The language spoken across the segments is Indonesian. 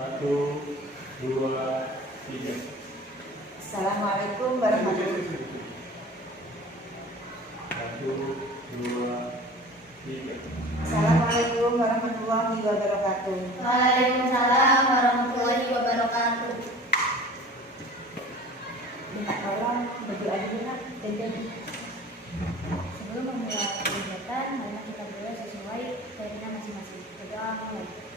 Satu, dua, tiga. Assalamualaikum warahmatullahi wabarakatuh. Satu, dua, tiga. Assalamualaikum warahmatullahi wabarakatuh. Waalaikumsalam warahmatullahi wabarakatuh. Minta tolong berdoa dulu nak. Sebelum memulai kegiatan, marilah kita berdoa sesuai keyakinan masing-masing. Berdoa mulai.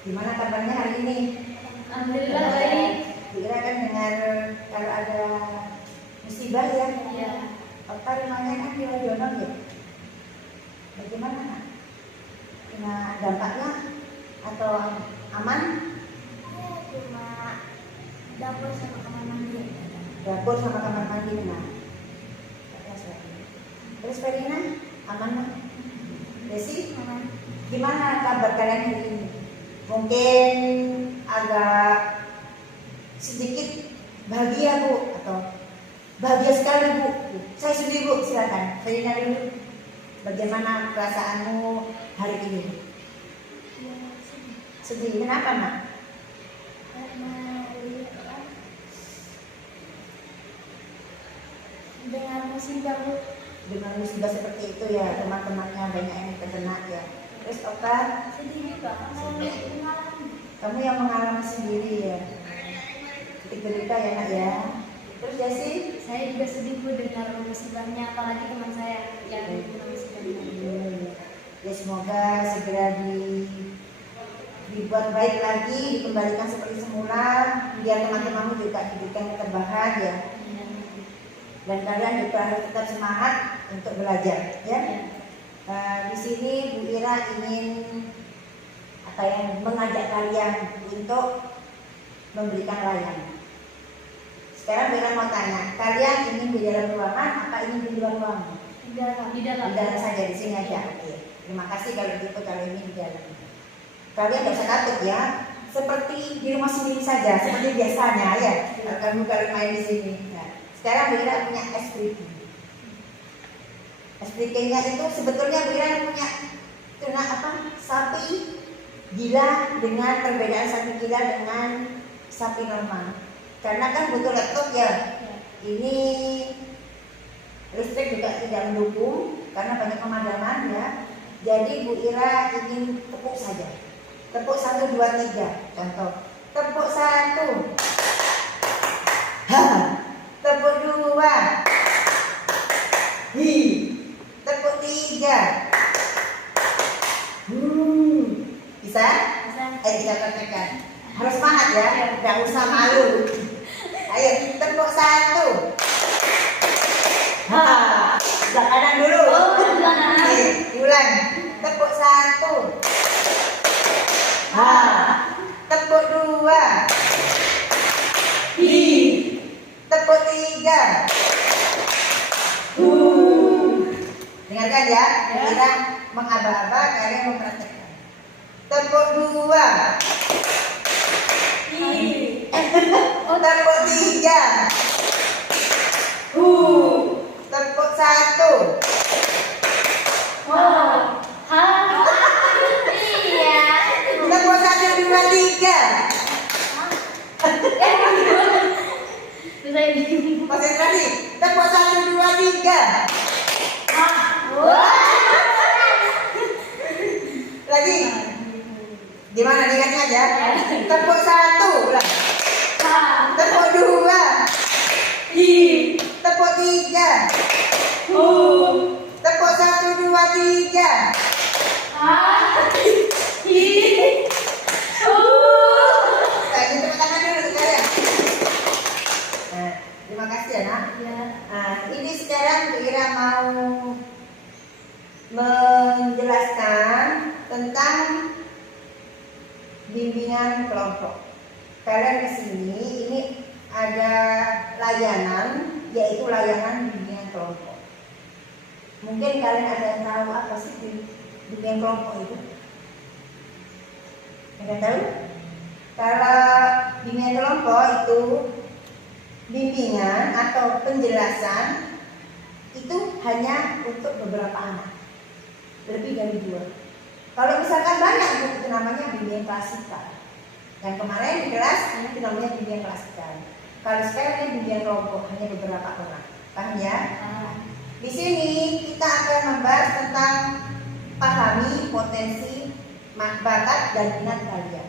Gimana kabarnya hari ini? Alhamdulillah baik. Kira kan dengar kalau ada musibah ya? Iya. Apa rumahnya kan di Wajono ya? Bagaimana nak? Kena dampaknya atau aman? Cuma dapur sama kamar mandi. Dapur sama kamar mandi benar. Terus Ferina aman nak? Desi? Gimana kabar kalian hari ini? Mungkin agak sedikit bahagia Bu atau bahagia sekali Bu. Saya sedih Bu, silakan. Ferina dulu. Bagaimana perasaanmu hari ini? Sedih. Kenapa nak? Karena dengan musibah Bu. Dengan musibah seperti itu ya, teman-temannya banyak yang terkena ya. Terus Oka, Sedih juga karena mengalami. kamu yang mengalami sendiri ya. Cerita ya nak ya. Terus Jasi? Saya juga sedih Bu dengar musibahnya, apalagi teman saya yang kena musibahnya. Ya semoga segera dibuat baik lagi, dikembalikan seperti semula, biar teman-temanmu juga diberikan keterbahan ya. Dan kalian juga harus tetap semangat untuk belajar ya. Di sini Bu Ira ingin mengajak kalian untuk memberikan layanan. Sekarang Bu Ira mau tanya, kalian ingin di dalam ruangan apa ingin di luar ruangan? Di dalam. Di dalam saja, di sini aja. Oke. Terima kasih kalau gitu, kalau ini di dalam. Kalian tidak usah takut ya. Seperti di rumah sendiri saja, seperti biasanya ya. Kalau main di sini. Nah, sekarang Bu Ira punya SPT. SPT-nya itu sebetulnya Bu Ira punya sapi gila dengan perbedaan sapi gila dengan sapi normal. Karena kan butuh laptop ya. Ini listrik juga tidak mendukung karena banyak pemadaman ya. Jadi Bu Ira ingin tepuk saja. Tepuk 1, 2, 3. Contoh. Tepuk 1. Ha. Tepuk 2. Hi. Tepuk 3. Bisa? Bisa. Kita praktekkan. Harus semangat ya, tidak usah malu. Ayo, tepuk 1. Ha. Sebelah kanan dulu. Sebelah kanan. Oke, ulang. Tepuk 1. Ha. Tepuk 2. Hi. Tepuk 3. Dengarkan ya, kita mengaba-aba, kalian mempraktekkan. Tepuk 2. Tepuk 3. Tepuk 1. Iya. Tepuk 1, 2, 3. Saya bingung. Konsentrasi. Tepuk 1, 2, 3. Lagi. Gimana dengarnya aja? Tepuk 1. Ulang. Tepuk 2. Tepuk 3. Tepuk 1, 2, 3. Lagi tepuk tangan dulu sekarang. Nah, terima kasih ya nak. Nah, ini sekarang Bu Ira mau menjelaskan tentang bimbingan kelompok. Kalian kesini ini ada layanan, yaitu layanan bimbingan kelompok. Mungkin kalian ada yang tahu apa sih bimbingan kelompok itu? Ada tahu? Kalau bimbingan kelompok itu bimbingan atau penjelasan itu hanya untuk beberapa anak, lebih dari 2. Kalau misalkan banyak itu namanya bimbingan klasikal. Yang kemarin di kelas itu namanya bimbingan klasikal. Kalau sekarang ini bimbingan kelompok, hanya beberapa orang. Paham ya? Di sini kita akan membahas tentang pahami potensi, bakat dan minat kalian.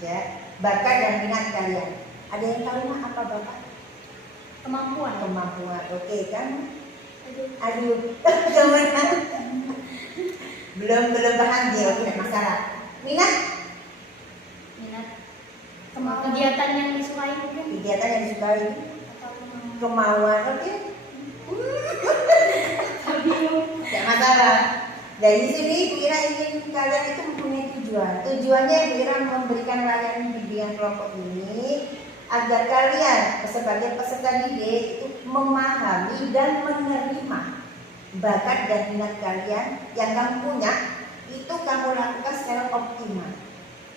Ya, bakat dan minat kalian. Ada yang tahu apa bakat? Kemampuan. Oke kan? Aduh, belum paham dia. Oke, masalah. Minat? Kegiatan yang disukai mungkin. Kegiatan yang disukai. Atau Kemauan. Oke. Tidak masalah. Dari sini Bu Ira ingin kalian itu mempunyai tujuan. Tujuannya Bu Ira memberikan layanan bimbingan kelompok ini agar kalian sebagai peserta didik itu memahami dan menerima bakat dan minat kalian yang kamu punya, itu kamu lakukan secara optimal.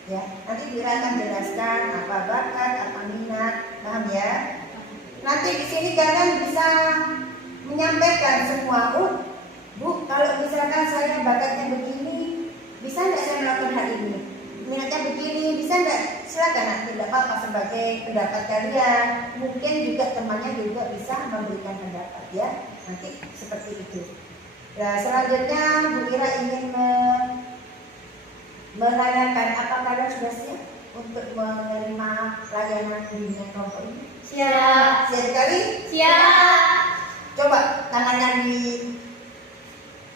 Ya, nanti Bu Ira akan jelaskan apa bakat, apa minat, paham ya? Nanti di sini kalian bisa menyampaikan semua. Bu, kalau misalkan saya bakatnya begini, bisa nggak saya melakukan hal ini? Minatnya begini, bisa nggak? Silakan, tidak apa-apa sebagai pendapat kalian. Mungkin juga temannya juga bisa memberikan pendapat ya. Nanti seperti itu. Nah, selanjutnya Bu Ira ingin menanyakan, apakah kalian sudah siap untuk menerima layanan bimbingan kelompok ini? Siap. Siap sekali? Siap. Coba tangannya di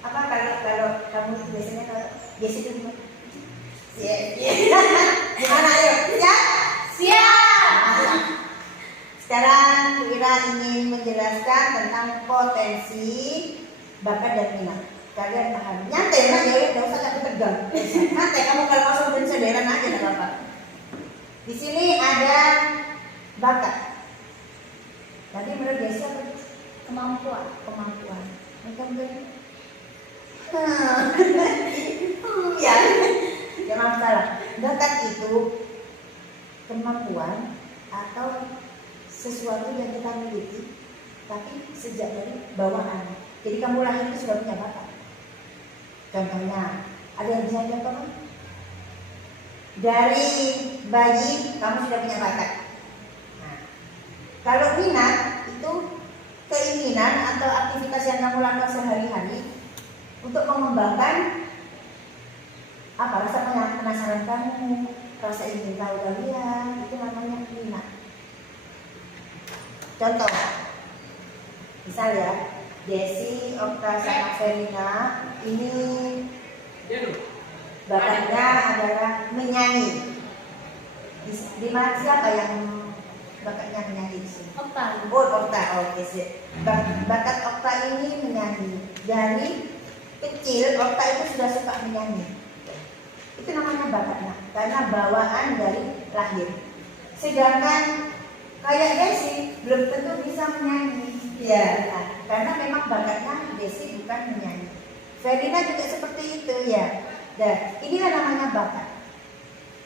apa, kalau kamu biasanya gimana? Gimana, ayo? Siap. Sekarang Bu Ira ingin menjelaskan tentang potensi, bakat dan minat. Kalian paham? Nyantai lah ya, nggak usah takut tegang. Nyantai, kamu kalau masuk dan sederhana aja nggak apa-apa. Di sini ada bakat. Tadi menurut Desi apa? Kemampuan. Bukan ya, jangan salah. Bakat itu kemampuan atau sesuatu yang kita miliki, tapi sejak dari bawaan. Jadi kamu lahir itu sudah punya bakat. Contohnya, ada yang bisa contohkan? Dari bayi kamu sudah punya bakat. Nah, kalau minat itu keinginan atau aktivitas yang kamu lakukan sehari-hari untuk mengembangkan apa, rasa penasaran kamu, rasa ingin tahu kalian, itu namanya minat. Contoh, misal ya, Desi, Okta, sama Verina ini bakatnya adalah menyanyi. Di mana siapa yang bakatnya menyanyi di sini? Okta. Okta, oke sih. Bakat Okta ini menyanyi. Dari kecil Okta itu sudah suka menyanyi. Itu namanya bakatnya, karena bawaan dari lahir. Sedangkan kayak Desi belum tentu bisa menyanyi. Ya, karena memang bakatnya Desi bukan menyanyi. Verina juga seperti itu ya. Dan inilah namanya bakat.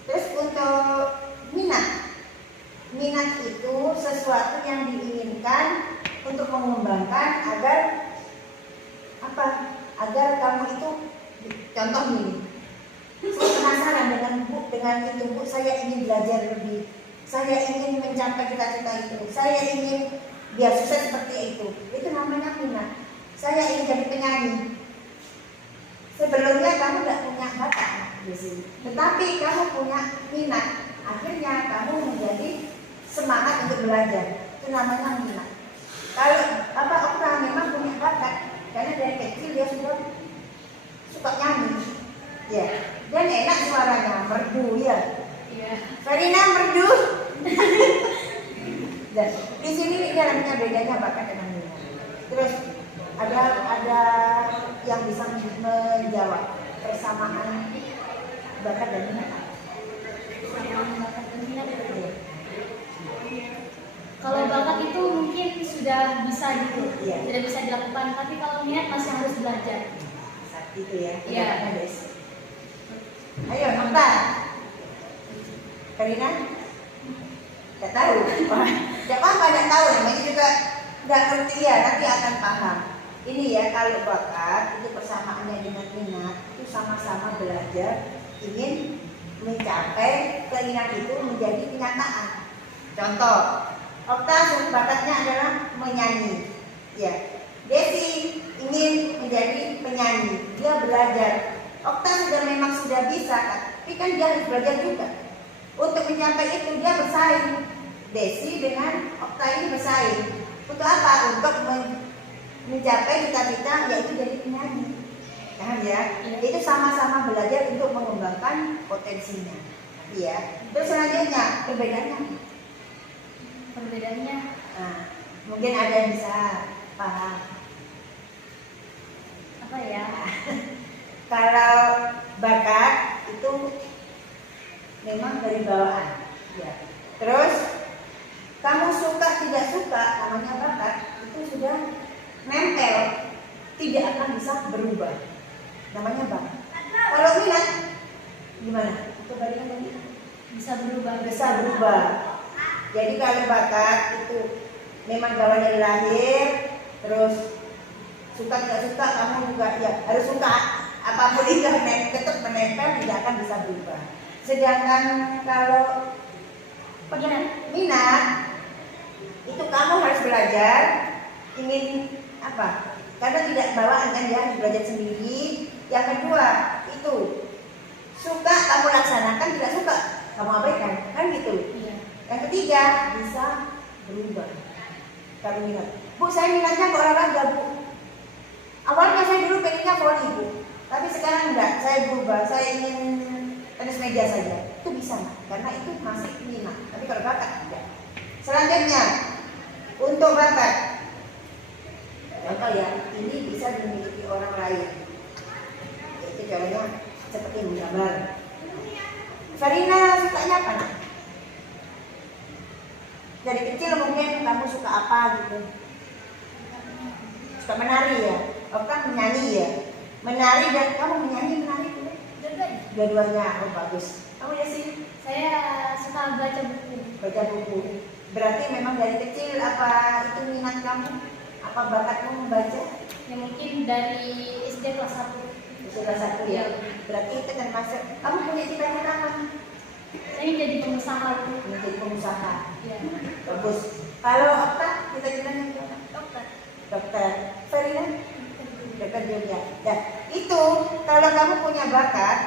Terus untuk minat itu sesuatu yang diinginkan untuk mengembangkan agar apa? Agar kamu itu, contoh ini, saya penasaran dengan itu Bu, saya ingin belajar lebih, saya ingin mencapai cita-cita itu, saya ingin biar sukses seperti itu namanya minat. Saya ingin jadi penyanyi. Sebelumnya kamu tidak punya bakat di sini, tetapi kamu punya minat. Akhirnya kamu menjadi semangat untuk belajar. Itu namanya minat. Kalau Okta memang punya bakat, karena dari kecil dia sudah suka nyanyi, ya. Dan enak suaranya, merdu ya. Verina merdu. Dan di sini namanya bedanya bakat dengan minat. Terus ada yang bisa menjawab persamaan bakat dan minat. Kalau bakat itu mungkin sudah bisa gitu, Iya. sudah bisa dilakukan, tapi kalau minat masih harus belajar. Saat itu ya. Iya. Ayo, Okta. Karina. Tidak tahu. Tidak apa-apa, tidak tahu. Namanya juga nggak ngerti ya, nanti akan paham. Ini ya, kalau bakat itu persamaannya dengan minat, itu sama-sama belajar ingin mencapai keinginan itu menjadi kenyataan. Contoh, Okta bakatnya adalah menyanyi. Ya, Desi ingin menjadi penyanyi, dia belajar. Okta memang sudah bisa, tapi kan dia harus belajar juga. Untuk mencapai itu dia bersaing. Desi dengan Okta ini bersaing. Untuk apa? Untuk mencapai cita-cita yaitu jadi penyanyi. Paham ya? Itu sama-sama belajar untuk mengembangkan potensinya. Ya. Terus selanjutnya Perbedaannya nah, mungkin ada yang bisa paham. apa ya? Kalau bakat itu memang dari bawaan. Ya. Terus kamu suka tidak suka, namanya bakat itu sudah nempel, tidak akan bisa berubah. Namanya bakat. Kalau minat gimana? Coba lihat tadi. Bisa berubah. Bisa berubah. Jadi kalau bakat itu memang bawaan dari lahir, terus suka tidak suka kamu juga ya harus suka. Apapun itu tetap menempel, tidak akan bisa berubah. Sedangkan kalau minat itu kamu harus belajar ingin apa? Karena tidak bawaan kan ya, harus belajar sendiri. Yang kedua itu suka kamu laksanakan, tidak suka kamu abaikan, kan gitu. Iya. Yang ketiga bisa berubah. Kalau minat, Bu saya minatnya ke olahraga Bu. Awalnya saya dulu pengennya voli Bu, tapi sekarang enggak, saya berubah, saya ingin tenis meja saja. Itu bisa, karena itu masih minat. Tapi kalau bakat tidak. Selanjutnya untuk bakat, contoh ya, ini bisa dimiliki orang lain. Itu contohnya seperti menggambar. Sarina sukanya apa? Dari kecil mungkin kamu suka apa gitu? Suka menari ya? Oh kan menyanyi ya? Menari dan kamu menari tuh? Dua-duanya, oh bagus. Kamu ya sih? Saya suka baca buku. Baca buku. Berarti memang dari kecil apa itu minat kamu? Apa bakatmu membaca? Ya mungkin dari SD kelas 1. Kelas 1 ya? Berarti itu termasuk. Kamu punya cita-cita apa? Saya ingin jadi pengusaha. Menjadi pengusaha. Iya. Bagus. Kalau apa? Cita-citanya apa? Dokter. Dokter. Farina? Dokter juga. Dan itu kalau kamu punya bakat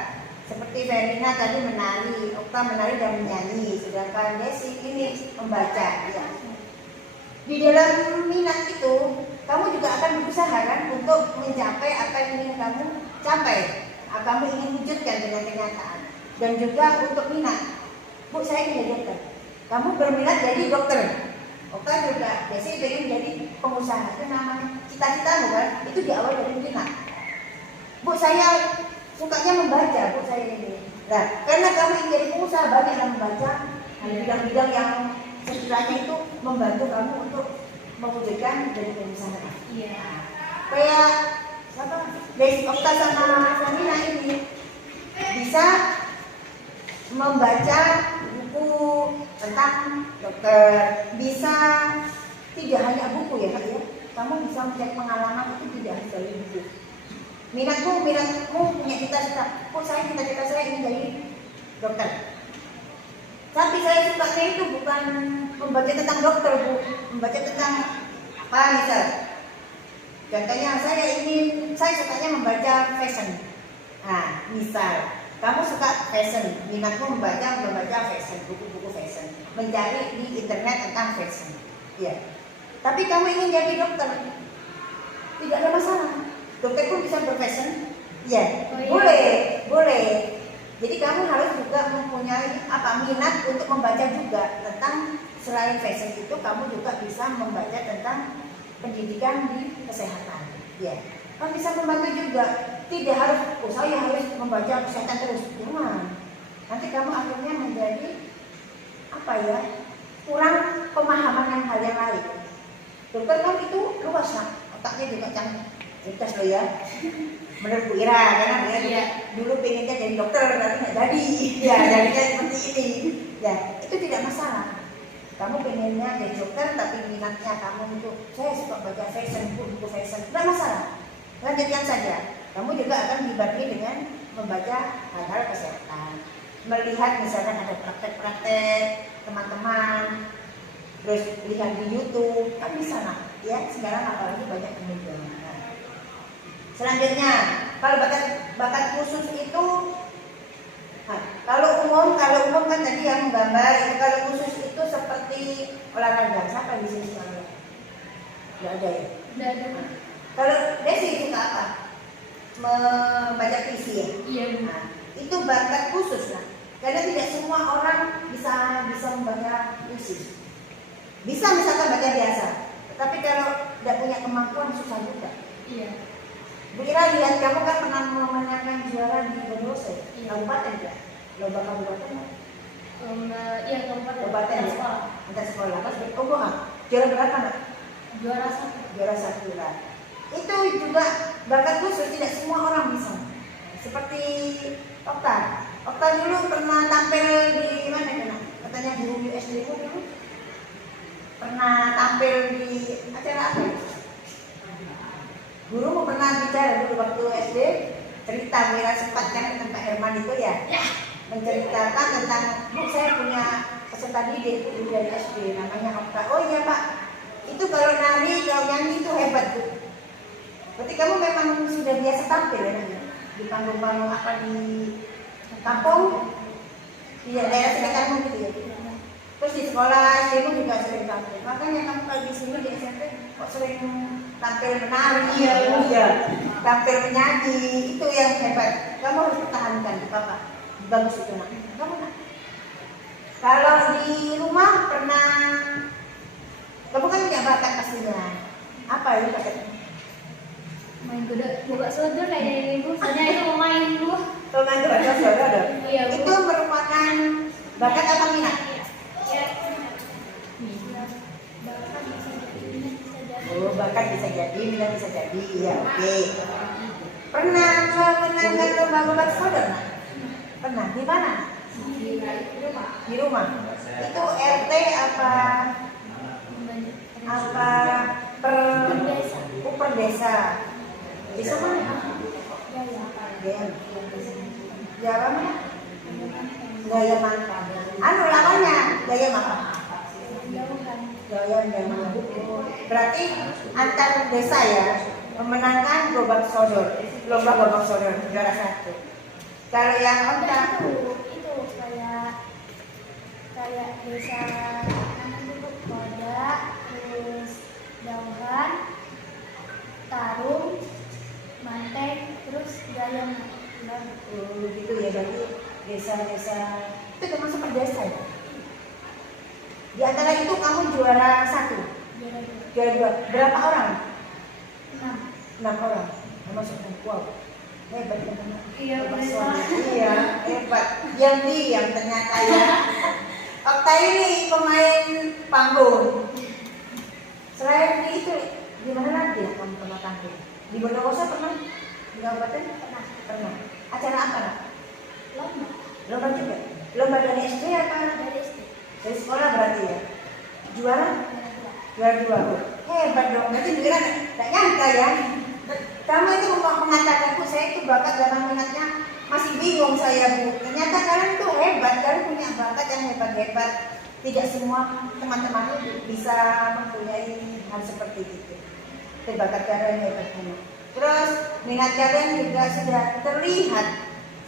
seperti Verina tadi menari, Okta menari dan menyanyi, sedangkan Desi ini membaca. Ya. Di dalam minat itu kamu juga akan berusaha kan untuk mencapai apa yang ingin kamu capai, kamu ingin wujudkan dengan kenyataan. Dan juga untuk minat, Bu saya ingin jadi dokter. Kamu berminat jadi dokter. Okta juga, Desi ingin jadi pengusaha. Itu namanya cita-cita bukan? Itu di awal dari minat. Bu saya sukanya membaca, Bu saya ini. Nah, karena kamu ingin jadi pengusaha, banyak yang membaca bidang-bidang yang sekiranya itu membantu kamu untuk mewujudkan jadi pengusaha. Iya. Kayak siapa? Desi, Okta sama Samina ini bisa membaca buku tentang dokter, bisa tidak hanya buku ya Kak ya. Kamu bisa mencari pengalaman itu tidak harus dari buku. Minatmu punya cita-cita. Oh saya cita-cita saya ingin jadi dokter. Tapi saya sukanya itu bukan membaca tentang dokter Bu, membaca tentang apa misal. Contohnya saya sukanya membaca fashion. Nah, misal kamu suka fashion, minatmu membaca fashion, buku-buku fashion, mencari di internet tentang fashion. Ya. Tapi kamu ingin jadi dokter, tidak ada masalah. Dokter pun bisa berfashion, ya, Oh, iya. boleh. Jadi kamu harus juga mempunyai minat untuk membaca juga tentang selain fashion itu, kamu juga bisa membaca tentang pendidikan di kesehatan. Ya, kamu bisa membantu juga. Tidak harus, saya harus membaca kesehatan terus. Jangan. Nanti kamu akhirnya menjadi kurang pemahaman yang hal yang lain. Dokter kan itu luas lah, otaknya juga cerdas loh ya. Menurut Bu Ira, karena Bu Ira juga dulu pengennya jadi dokter, tapi nggak jadi. Ya, jadinya seperti ini. Ya, itu tidak masalah. kamu pengennya jadi dokter tapi minatnya kamu untuk saya suka baca fashion, buku fashion, tidak masalah, lanjutkan saja. Kamu juga akan dibagi dengan membaca hal-hal kesehatan, melihat misalkan ada praktek-praktek teman-teman, terus lihat di YouTube, kan bisa nah, ya sekarang apalagi banyak kemudahan. Selanjutnya, kalau bakat khusus itu, nah, kalau umum kan tadi yang menggambar, itu kalau khusus itu seperti olahraga. Siapa di sini sekarang? Tidak ada ya? Tidak ada. Kalau Desi suka apa? Membaca puisi ya? Iya. Nah, itu bakat khusus lah. Karena tidak semua orang bisa membaca puisi. Bisa misalkan baca biasa, tetapi kalau tidak punya kemampuan susah juga. Iya. Bu Ira, lihat kamu kan pernah memenangkan juara di Bondowoso, Iya. kabupaten ya? Lomba kabupaten ya? Iya, kabupaten. Kabupaten ya? Sekolah. Antar sekolah, pas juara berapa nggak? Juara 1. Juara 1 lah. Itu juga bakat khusus, tidak semua orang bisa. Seperti Okta dulu pernah tampil di mana kena? Katanya guru SD dulu pernah tampil di acara apa ya? Guru mau pernah bicara dulu waktu SD, cerita Mira sempat kan tentang Herman itu ya, menceritakan tentang, Bu saya punya peserta didik Bu dari SD namanya Okta. Oh iya Pak, itu kalau nari, kalau nyanyi itu hebat Bu. Berarti kamu memang sudah biasa tampil ya di panggung-panggung apa di kampung, di daerah sekitarmu gitu ya. Terus di sekolah SD juga sering tampil. Makanya kamu kalau di sini di SMP kok sering tampil menari, iya, tampil menyanyi, itu yang hebat. Kamu harus pertahankan, Bapak. Bagus itu nak. Kamu nak. Kalau di rumah pernah, kamu kan punya bakat pastinya. Apa itu bakatnya? Main kuda sodor kayak dari ibu. Soalnya itu mau main dulu. Kalau main kuda sodor ada. Iya, Bu. Itu merupakan bakat apa minat? Oh, bakat bisa jadi, minat bisa jadi, ya oke. Pernah memenangkan lomba sodor nak? Pernah, di mana? Di rumah. Itu RT apa per desa? Desa mana? Jawa mana? Gaya Mantap. Anu lawannya Gaya Mantap. Gaya Mantap. Berarti antar desa ya memenangkan lomba gobak sodor juara 1. Kalau yang Okta itu kayak desa mana dulu Koda, terus Dauhan, Tarung, Manteng, terus Gayam. gitu ya, berarti desa-desa itu termasuk per desa ya? Di antara itu kamu juara 1, juara 2, berapa orang? 6 orang, termasuk wow, hebat teman-teman. Iya, Iya, hebat. Yang ternyata ya. Okta ini pemain panggung. Selain di itu, di mana lagi ya kamu pernah tampil? Di Bondowoso pernah? Di kabupaten pernah. Acara apa nak? Lomba juga. Lomba dari SD apa? Dari sekolah berarti ya. Juara 2. Hebat dong. Berarti kira tidak nyangka ya. Kamu itu mengatakanku saya itu bakat dalam minatnya, masih bingung saya Bu. Ternyata kalian tuh hebat, kalian punya bakat yang hebat-hebat. Tidak semua teman-teman bisa mempunyai hal seperti itu. Tapi bakat kalian hebat banget. Terus minat kalian juga sudah terlihat.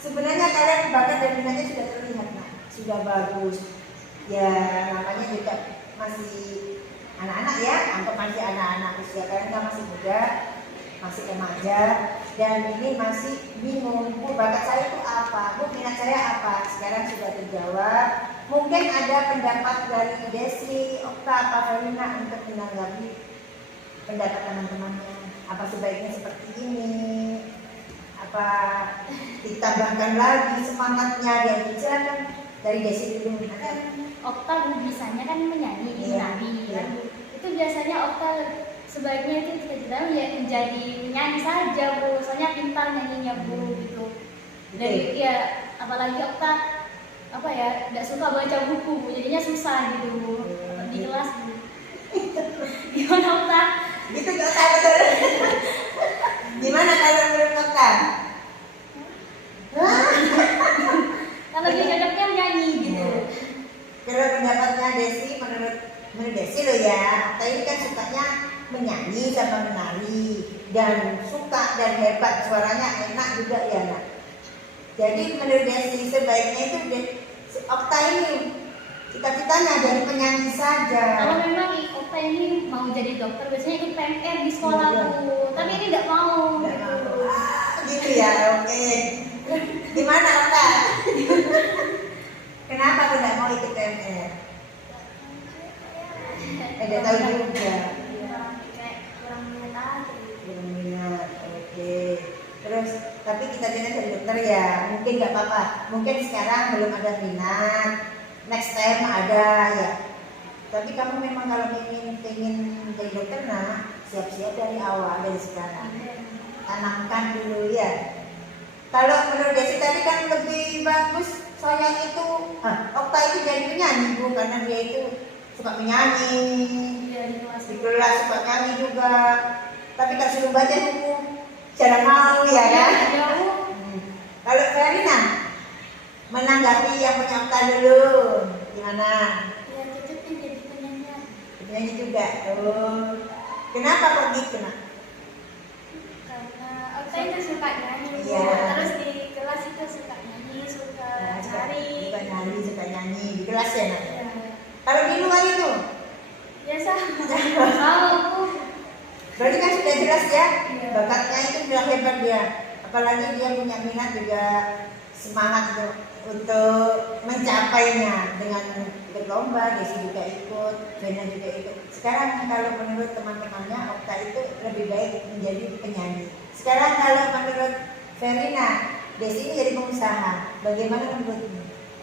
Sebenarnya kalian bakat dan minatnya sudah terlihat, nah, sudah bagus. Ya namanya juga masih anak-anak ya, anggap masih anak-anak, usia kalian kan masih muda, masih remaja, dan ini masih bingung, Bu bakat saya itu apa, Bu minat saya apa. Sekarang sudah terjawab. Mungkin ada pendapat dari Desi, Okta, Pak Farina untuk menanggapi pendapat teman-temannya. Apa sebaiknya seperti ini? Apa ditambahkan lagi semangatnya? Dan silakan dari Desi dulu. Okta bisanya kan menyanyi, menari. Iya. Itu biasanya Okta sebaiknya itu cita-citanya ya menjadi penyanyi saja Bu, soalnya pintar nyanyinya Bu gitu. Dari ya apalagi Okta apa ya tidak suka baca buku Bu, jadinya susah gitu Bu. di kelas Bu. Gimana Okta? Gitu gak tahu betul. Gimana kalau menurut Okta? Kalau dia cocoknya nyanyi gitu. Kalau pendapatnya Desi, menurut Desi loh ya, Okta ini kan sukanya menyanyi sama menari dan suka dan hebat, suaranya enak juga ya nak. Jadi menurut Desi sebaiknya itu Okta ini cita-citanya jadi penyanyi saja. Kalau memang Okta ini mau jadi dokter, biasanya ikut PMR di sekolah Iya. Bu. Tapi ini nggak mau. Nggak mau. Gitu ya, oke. Gimana Okta? Kenapa aku nggak mau ikut PMR? Ada tahu juga. Kayak kurang minat aja. Belum minat, oke. Terus, tapi kita dengar dari dokter ya, mungkin nggak apa-apa. Mungkin sekarang belum ada minat, next time ada ya. Tapi kamu memang kalau pengen jadi dokter, nah siap-siap dari awal, dari sekarang. Tanamkan dulu ya. Kalau menurut Desi tadi kan lebih bagus saya itu, Okta itu jadi penyanyi Bu, karena dia itu suka menyanyi. Iya di kelas. Di kelas suka nyanyi juga, tapi kalau suruh baca buku jarang mau ya kan? Jauh. Kalau Verina menanggapi yang punya Okta dulu, gimana? Ya cocoknya jadi penyanyi. Penyanyi juga. Oh, kenapa kok gitu nak? Karena Okta itu suka nyanyi. Iya. Terus di kelas itu suka nyanyi, suka cari. Suka nyanyi di kelas ya nak. Ya. Kalau di luar itu, Biasa. Sama Bu. berarti kan sudah jelas ya, Iya. bakatnya itu sudah hebat dia. Apalagi dia punya minat juga, semangat untuk mencapainya dengan berlomba. Desi juga ikut, Vena juga ikut. Sekarang kalau menurut teman-temannya Okta itu lebih baik menjadi penyanyi. Sekarang kalau menurut Verina, Desi ini jadi pengusaha. Bagaimana menurutmu?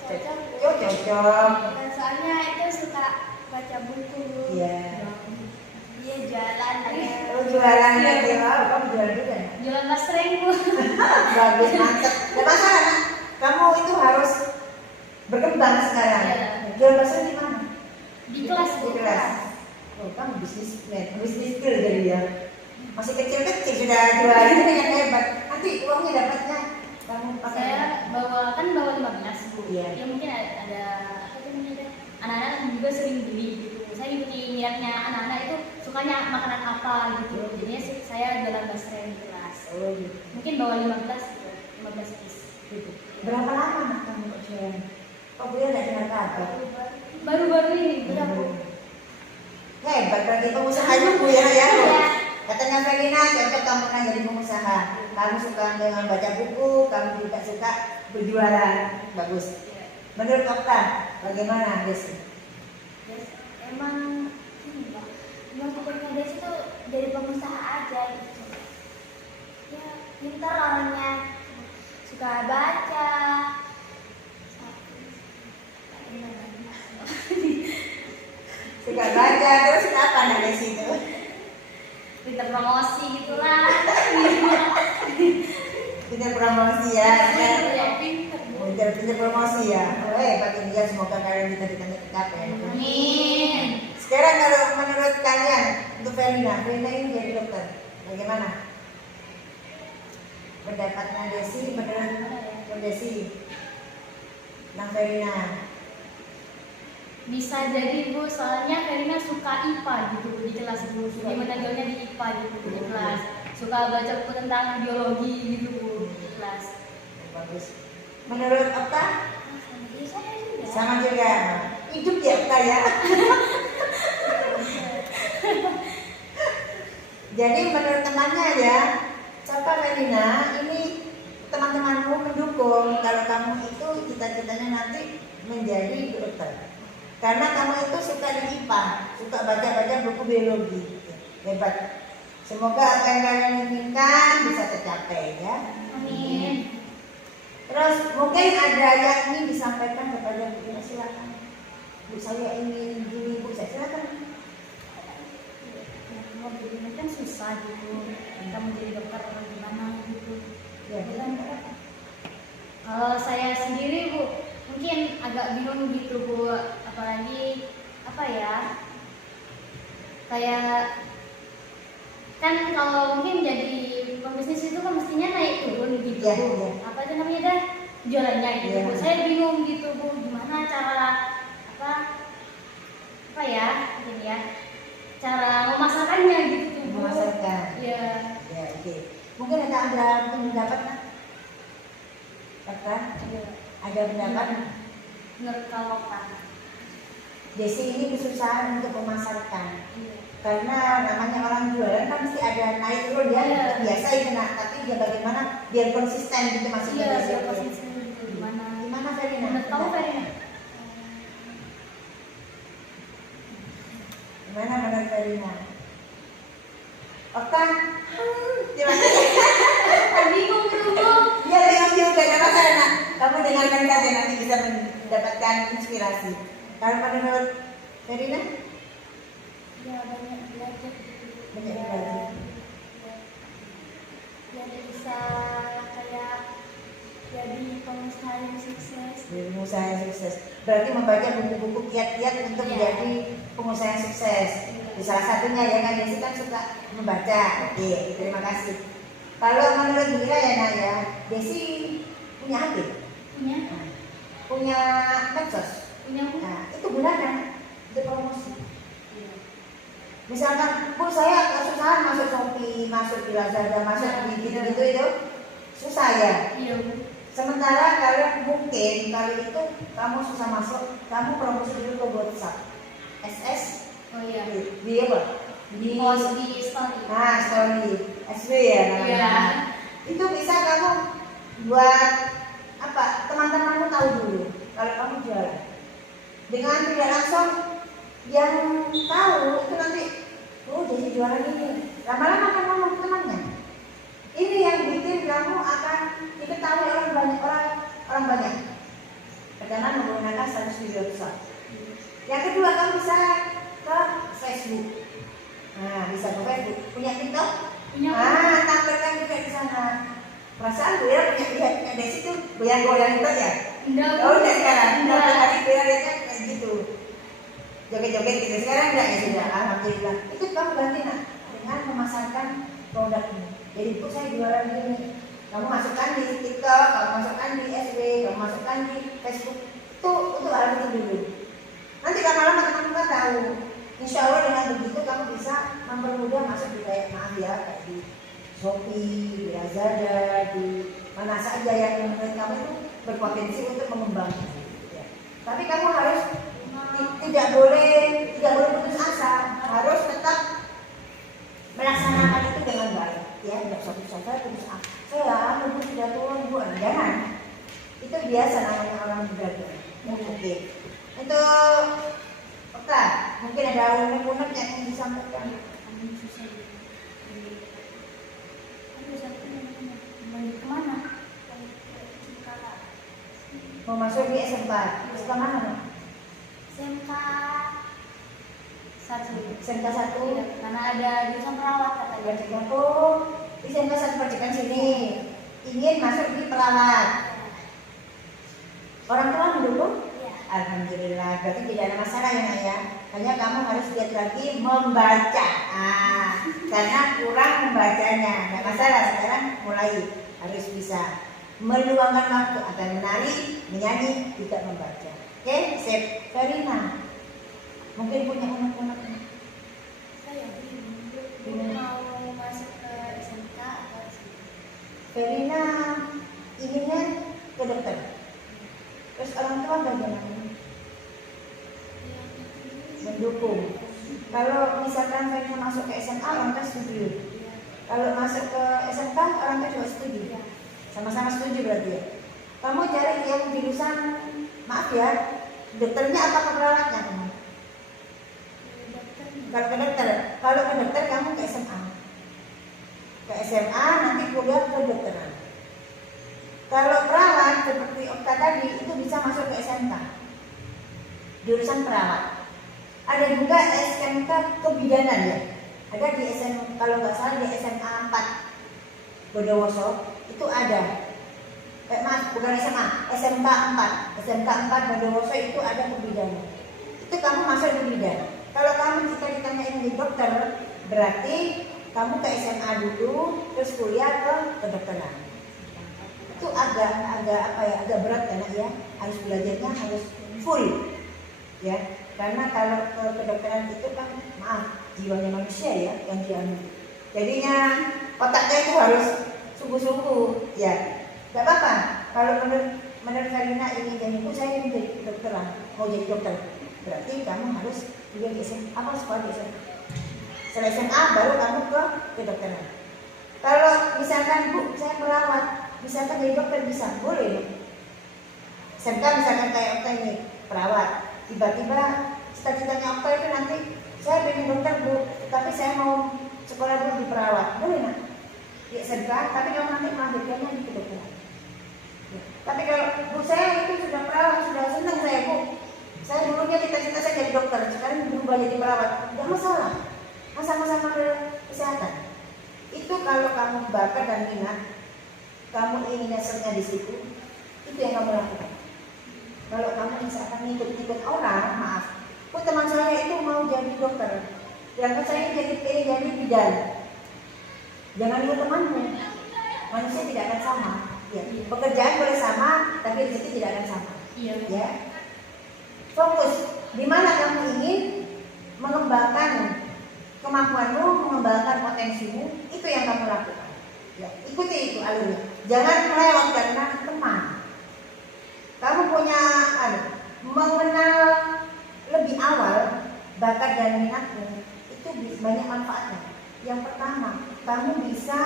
Cocok. Cocok. Dan soalnya itu suka baca buku. Iya. Dia jualan. Oh, jualan lagi, wow, kamu jualan juga ya? Jualan basreng Bu. Bagus, mantap. Gak masalah nak, kamu itu harus berkembang sekarang. Iya. Jual bakso di mana? Di kelas Di kelas. Oh, kamu bisnis skill jadi ya. Masih kecil-kecil sudah jual itu yang hebat. Nanti uangnya dapatnya kamu pakai. Saya bawa 15 Bu. Iya. Ya mungkin ada apa tuh namanya? Anak-anak juga sering beli gitu. Saya ikuti minatnya anak-anak itu sukanya makanan apa gitu. Jadinya saya jualan basreng di kelas. Oh, gitu. Mungkin bawa 15 gitu, 15 piece. Gitu. Berapa lama nak kamu kok jualan? Kok gue nggak dengar kabar? Baru-baru ini berapa? Hebat berarti pengusaha juga ya ya. Iya. Katanya Verina cocok kamu kan jadi pengusaha. Kamu suka dengan baca buku, kamu juga suka berjualan. Bagus. Menurut Okta, bagaimana Desi? Emang ini Mbak, emang pokoknya Desi tuh jadi pengusaha aja gitu. Ya pintar orangnya, suka baca. Suka baca, terus suka apa nak Desi itu? Pintar promosi gitulah. Pintar promosi ya. Ya pintar Bu. Pintar promosi ya. Oh, hebat ini ya, semoga kalian kita tercapai. Amin. Sekarang kalau menurut kalian untuk Verina ini jadi dokter, bagaimana? Pendapatnya Desi menurut Desi, Nang Verina. Bisa jadi Bu, soalnya Verina suka IPA gitu di kelas Bu. Dia menonjolnya di IPA gitu di kelas. Suka baca buku tentang biologi gitu Bu di kelas. Bagus. Menurut Okta? Iya saya juga. Sama juga. Hidup ya Okta ya. Jadi menurut temannya ya, siapa Verina, ini teman-temanmu mendukung kalau kamu itu cita-citanya nanti menjadi dokter. Karena kamu itu suka di IPA, suka baca-baca buku biologi. Hebat. Semoga apa yang kalian inginkan bisa tercapai ya. Amin. Terus mungkin ada yang ingin disampaikan kepada Bu Ina, silakan. Bu, saya ingin gini, Bu, saya silakan. Mau begini kan susah gitu. Kamu jadi dokter atau gimana gitu. Ya, Kan kalau saya sendiri Bu, mungkin agak bingung gitu Bu, apalagi apa apa ya, kayak kan kalau mungkin jadi pembisnis itu kan mestinya naik turun gitu. Iya, iya. Apa itu namanya dah, jualannya gitu. Iya. Saya bingung gitu Bu, gimana cara apa ya, gini ya, cara memasarkannya gitu Bu. Memasarkan. Iya. Ya, oke. Mungkin ada pendapat kan? Iya. Ada pendapat? Menurut kalau kan. Desi ini kesusahan untuk memasarkan. Iya. Karena namanya orang jualan kan mesti ada naik turun ya, Iya. biasa itu nah, tapi dia bagaimana biar konsisten gitu masih Iya, Desi. biar konsisten gitu gimana. Gimana Verina? Menurut kamu Verina? Gimana menurut Verina? Okta? Terima kasih. Bingung gitu Bu. Dia yang juga ada masalah nak. Kamu dengarkan saja nanti bisa mendapatkan inspirasi. Kalau menurut Verina? Ya banyak belajar gitu. Banyak belajar. Biar bisa kayak jadi pengusaha yang sukses. Pengusaha yang sukses. Berarti membaca buku-buku kiat-kiat untuk Iya. menjadi pengusaha yang sukses. Di salah satunya ya kan Desi kan suka membaca. Oke, terima kasih. Kalau menurut Mira ya Nak ya, Desi punya HP, Punya punya medsos. Bu. Nah, itu bulanan untuk promosi. Iya. Misalkan, Bu saya kesusahan masuk Shopee, masuk di Lazada, masuk Nah, di iya. gitu-gitu itu susah ya. Iya Bu. Sementara kalian mungkin kali itu kamu susah masuk, kamu promosi dulu ke WhatsApp, SS, Oh iya. di apa? Di post di story. Nah, story, SW ya namanya. Iya. Itu bisa kamu buat apa? Teman-temanmu tahu dulu kalau kamu jualan. Dengan tidak langsung yang tahu itu nanti, oh jadi jualan ini. Lama-lama akan ngomong ke temannya. Ini yang bikin kamu akan diketahui oleh banyak orang banyak. Pertama menggunakan status video besar. Yang kedua kamu bisa ke Facebook. Nah, bisa ke Facebook. Punya TikTok? Punya. Tampilkan juga di sana. Perasaan gue ya punya Desi tuh goyang-goyang itu ya. Enggak Bu. Oh, udah sekarang. Enggak. Berapa hari gue lihat kayak gitu. Joget-joget gitu. Sekarang enggak ya sudah. Alhamdulillah. Itu kamu ganti nak dengan memasarkan produk ini. Jadi Bu saya jualan ini. Kamu masukkan di TikTok, kamu masukkan di SW, kamu masukkan di Facebook. Itu untuk hal itu dulu. Nanti lama-lama teman-teman tahu. Insya Allah dengan begitu kamu bisa mempermudah masuk di kayak maaf ya kayak di Shopee, di Lazada, di mana saja yang menurut kamu itu berpotensi untuk mengembangkan. Ya. Tapi kamu harus tidak boleh putus asa, harus tetap melaksanakan itu dengan baik. Ya, tidak suatu saja putus asa. Saya mungkin tidak turun Bu, jangan. Itu biasa namanya orang berdagang. Oke. Untuk Okta, mungkin ada unek-unek yang ingin disampaikan. Kemana? Mau masuk di SMK, SMK mana? SMK 1. SMK 1. Karena ada jurusan perawat katanya. Percikan, oh, di SMK 1 Percikan sini. Ingin masuk di perawat. Orang tua mendukung? Iya. Alhamdulillah, berarti tidak ada masalah ya Nak ya. Hanya kamu harus lihat lagi membaca. Karena kurang membacanya. Tidak masalah, sekarang mulai harus bisa meluangkan waktu antara menari, menyanyi, juga membaca. Oke, sip. Verina, mungkin punya anak-anak. Saya Bingung. mau masuk ke SMK atau SMK. Verina inginnya ke dokter. Terus orang tua bagaimana? Mendukung. Kalau misalkan Verina masuk ke SMA, orang tua setuju. Kalau masuk ke SMK, orang tua juga setuju. Sama-sama setuju berarti ya. Kamu cari yang jurusan, maaf ya, dokternya apa keperawatnya kamu? Kalau ke dokter, kamu ke SMA. Ke SMA nanti kuliah ke dokteran. Kalau perawat seperti Okta tadi itu bisa masuk ke SMK. Jurusan perawat. Ada juga SMK kebidanan ya. Ada di SM, kalau nggak salah di SMA 4 Bondowoso itu ada. Maaf, bukan SMA, SMK 4. SMK 4 Bondowoso itu ada kebidanan. itu kamu masuk di bidan. Kalau kamu jika ditanya ingin jadi dokter, berarti kamu ke SMA dulu, terus kuliah ke kedokteran. Itu agak berat karena ya harus belajarnya harus full, ya. Karena kalau ke kedokteran itu kan maaf jiwanya manusia ya yang diambil. Jadinya otaknya itu harus sungguh-sungguh, ya. Gak apa-apa. Kalau menurut Karina ingin jadi saya ingin jadi kedokteran, mau jadi dokter, berarti kamu harus juga di SMA, apa sekolah di SMA. Setelah SMA baru kamu ke kedokteran. Kalau misalkan Bu, saya perawat, misalkan jadi dokter bisa, boleh. Misalkan kayak Okta ini perawat, tiba-tiba cita-citanya Okta itu nanti saya pengen dokter Bu, tapi saya mau sekolah dulu di perawat, boleh nggak? Ya serta, tapi kamu nanti melanjutkannya di kedokteran. Ya. Tapi kalau Bu saya itu sudah perawat, sudah senang saya Bu, saya dulunya cita-cita saya jadi dokter, sekarang berubah jadi perawat, nggak masalah, sama-sama kesehatan. Itu kalau kamu bakat dan minat, kamu ingin hasilnya di situ, itu yang kamu lakukan. Kalau kamu misalkan ngikut-ngikut orang, maaf, kok teman saya itu mau jadi dokter, sedangkan saya jadi bidan. Jangan ikut temanmu, manusia tidak akan sama. Ya. Pekerjaan boleh sama, tapi rezeki tidak akan sama. Iya. Ya. Fokus di mana kamu ingin mengembangkan kemampuanmu, mengembangkan potensimu, itu yang kamu lakukan. Ya. Ikuti itu alurnya. Jangan melewat karena teman. Kamu punya mengenal lebih awal bakat dan minatmu, itu banyak manfaatnya. Yang pertama, kamu bisa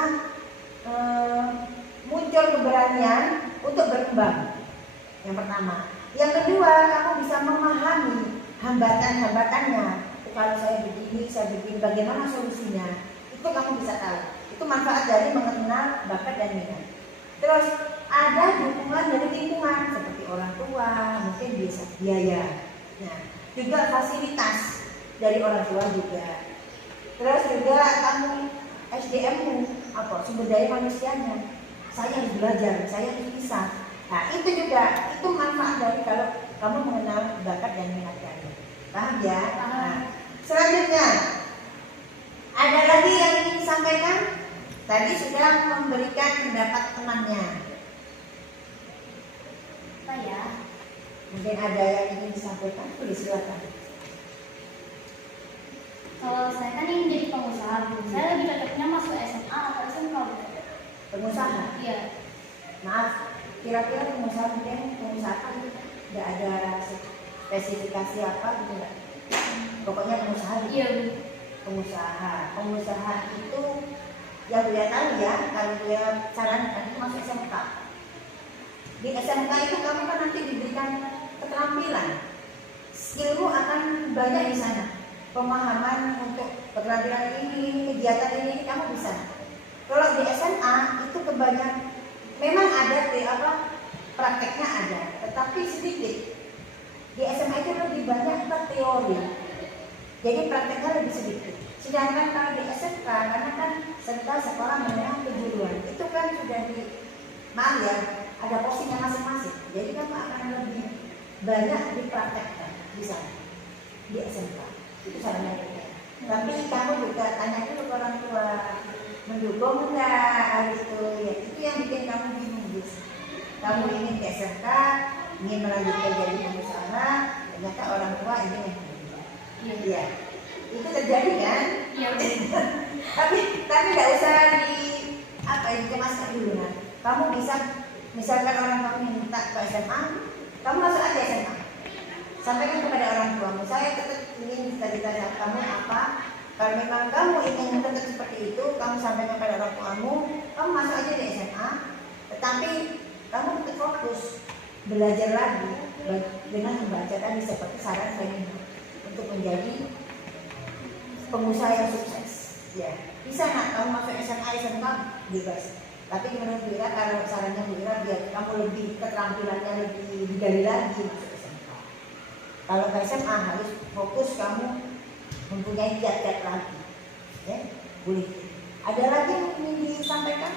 muncul keberanian untuk berkembang. Yang pertama. Yang kedua, kamu bisa memahami hambatan-hambatannya. Kalau saya begini, bagaimana solusinya? Itu kamu bisa tahu. Itu manfaat dari mengenal bakat dan minat. Terus ada dukungan dari lingkungan seperti orang tua, mungkin biaya. Nah, juga fasilitas dari orang tua juga. Terus juga kamu SDM-mu, sumber daya manusianya. Saya harus belajar, saya harus bisa. Nah, itu juga, itu manfaat dari kalau kamu mengenal bakat dan minat kamu. Paham ya? Nah, selanjutnya, ada lagi yang ingin disampaikan? Tadi sudah memberikan pendapat temannya. Apa ya? Mungkin ada yang ingin disampaikan, tulis silakan. Kalau saya kan ingin jadi pengusaha, Bu. Saya lebih cocoknya masuk SMA atau SMK, Bu? Pengusaha? Iya. Maaf, kira-kira pengusaha mungkin pengusaha kan tidak ada spesifikasi apa gitu nggak? Pokoknya pengusaha gitu. Iya, Bu. Pengusaha itu yang dia tahu ya, kalau dia sarankan itu masuk SMK. Di SMK itu kamu kan nanti diberikan keterampilan, skillmu akan banyak di sana. Pemahaman untuk keterampilan ini, kegiatan ini kamu bisa. Kalau di SMA itu kebanyakan memang ada prakteknya ada, tetapi sedikit. Di SMA itu lebih banyak ke teori, jadi prakteknya lebih sedikit. Sedangkan kalau di SMK, karena kan serta sekolah menengah kejuruan, itu kan sudah ada porsinya masing-masing. Jadi kamu akan lebih banyak dipraktekkan di sana di SMK. Itu sarannya juga. Tapi kamu juga tanya dulu ke orang tua, mendukung enggak gitu ya. Itu yang bikin kamu bingung gitu. Kamu ingin ke SMK, ingin melanjutkan jadi pengusaha, ternyata orang tua ingin yang kedua. Iya. Itu terjadi kan? Iya. tapi tidak usah dicemaskan dulu kan. Kamu bisa misalkan orang kamu minta ke SMA, kamu masuk aja SMA. Sampaikan kepada orang tuamu, saya tetap ingin cita-cita kamu apa. Kalau memang kamu ingin tetap seperti itu, kamu sampaikan kepada orang tuamu, kamu masuk aja di SMA. Tetapi kamu tetap fokus belajar lagi dengan membaca tadi seperti saran saya untuk menjadi pengusaha yang sukses. Ya, bisa nggak kamu masuk SMA SMK bebas. Tapi menurut Wira, kalau sarannya Wira biar kamu lebih keterampilannya lebih digali lagi masuk SMK. Kalau ke SMA harus fokus kamu mempunyai kiat-kiat lagi. Ya, boleh. Ada lagi yang ingin disampaikan?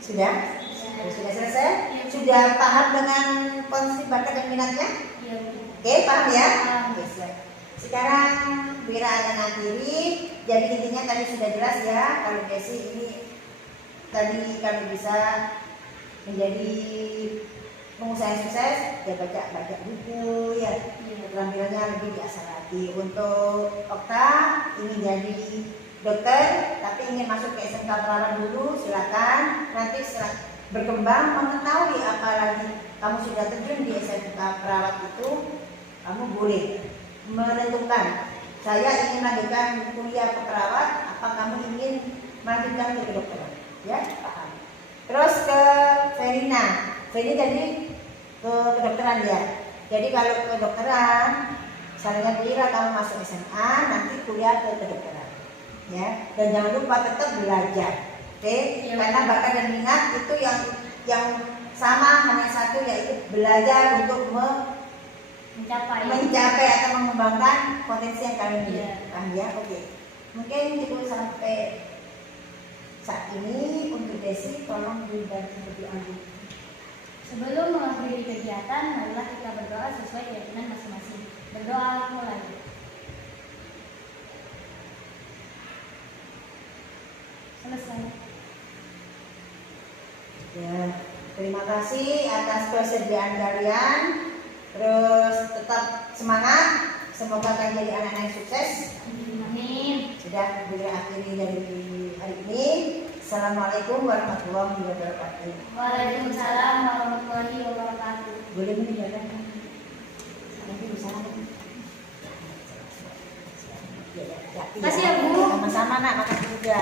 Sudah? Sudah selesai? sudah paham dengan konsep bakat dan minatnya? Iya, Bu. Oke, paham ya? Paham. Oke, siap. Sekarang Wira akan akhiri. Jadi intinya tadi sudah jelas ya, kalau Desi ini tadi kalau bisa menjadi pengusaha yang sukses, ya baca buku ya, Iya. keterampilannya lebih diasah lagi. Untuk Okta ingin jadi dokter, tapi ingin masuk ke SMK Perawat dulu, silakan. Nanti setelah berkembang mengetahui apalagi kamu sudah terjun di SMK Perawat itu, kamu boleh menentukan saya ingin melanjutkan kuliah ke perawat, apa kamu ingin melanjutkan ke kedokteran, ya paham. Terus ke Verina, Verina jadi ke kedokteran ya. Jadi kalau ke kedokteran, sarannya Wira kamu masuk SMA, nanti kuliah ke kedokteran, ya. Dan jangan lupa tetap belajar, oke? Ya. Karena bakat dan minat itu yang sama hanya satu, yaitu belajar untuk mencapai atau mengembangkan potensi yang kalian miliki. Iya. Paham ya? Oke. Mungkin cukup sampai saat ini. Untuk Desi, tolong dibantu lebih lanjut. Sebelum mengakhiri kegiatan, marilah kita berdoa sesuai keyakinan masing-masing. Berdoa mulai. Selesai. Ya, terima kasih atas kesediaan kalian. Terus tetap semangat. Semoga kalian jadi anak-anak yang sukses. Amin. Sudah berakhiri dari hari ini. Assalamualaikum warahmatullahi wabarakatuh. Waalaikumsalam warahmatullahi wabarakatuh. Boleh meninggalkan? Nanti bisa. Ya, Makasih ya, Bu. Sama-sama nak, makasih juga.